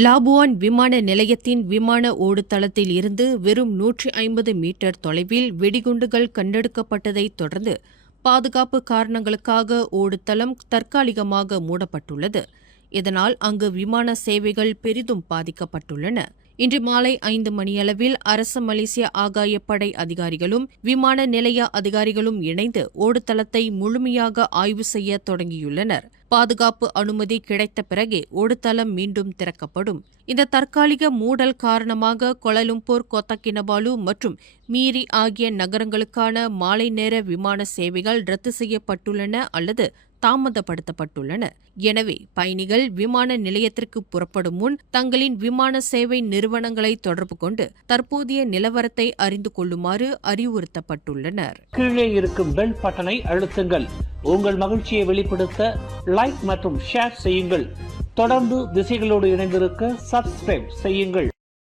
Labuan விமான நிலையத்தின் விமான ஓடுதளத்தில் இருந்து வெறும் 150 மீட்டர் தொலைவில் வெடிகுண்டுகள் கண்டெடுக்கப்பட்டதைத் தொடர்ந்து பாதுகாப்பு காரணங்களுக்காக ஓடுதளம் தற்காலிகமாக மூடப்பட்டுள்ளது. இதனால் அங்கு விமான சேவைகள் பெரிதும் பாதிக்கப்பட்டுள்ளன. இன்று மாலை 5 மணியளவில் அரச மலேசிய ஆகாயப்படை அதிகாரிகளும் விமான நிலைய அதிகாரிகளும் இணைந்து ஓடுதளத்தை முழுமையாக ஆய்வு செய்ய தொடங்கியுள்ளனர். பாதுகாப்பு அனுமதி கிடைத்த பிறகே ஓடுதளம் மீண்டும் திறக்கப்படும். இந்த தற்காலிக மூடல் காரணமாக கோலாலம்பூர், கோத்தா கினபாலு மற்றும் மீரி ஆகிய நகரங்களுக்கான மாலை நேர விமான சேவைகள் ரத்து செய்யப்பட்டுள்ளன அல்லது தாமதப்படுத்தப்பட்டுள்ளன. எனவே பயணிகள் விமான நிலையத்திற்கு புறப்படும் முன் தங்களின் விமான சேவை நிறுவனங்களை தொடர்பு கொண்டு தற்போதைய நிலவரத்தை அறிந்து கொள்ளுமாறு அறிவுறுத்தப்பட்டுள்ளனர். கீழே இருக்கும் பெல் பட்டனை அழுத்துங்கள். உங்கள் மகிழ்ச்சியை வெளிப்படுத்த லைக் மற்றும் ஷேர் செய்யுங்கள். தொடர்ந்து திசைகளோடு இணைந்திருக்க சப்ஸ்கிரைப் செய்யுங்கள்.